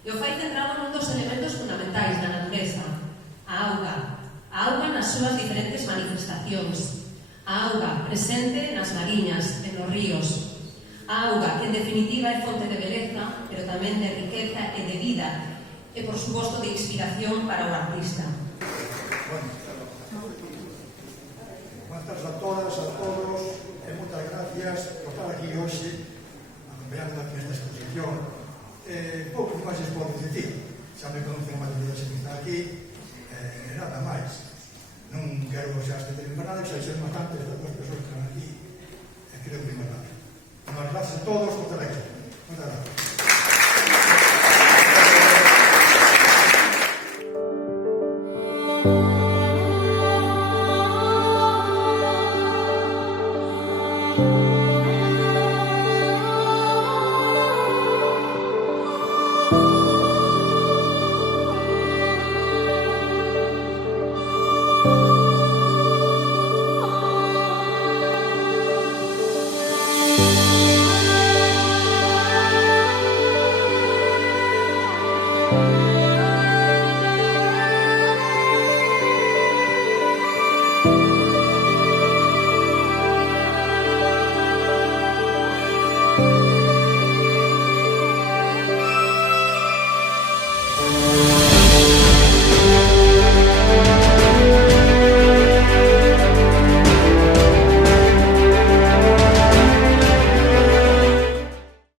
E o fai centrado nun dos elementos fundamentais da natureza, a auga nas súas diferentes manifestacións, a auga presente nas mariñas e nos ríos, a auga que en definitiva é fonte de beleza, pero tamén de riqueza e de vida, e por suposto de inspiración para o artista. Buenas tardes a todas, a todos, e moitas gracias por estar aquí hoxe acompañando nesta exposición. Pouco máis es podo dicir, xa me conocen máis de que está aquí, nada máis. Non quero que xa este tempo nada, xa dixeron bastantes das duas persoas que están aquí, e creo que non nada. Unhas gracias a todos por estar aquí. Moitas gracias.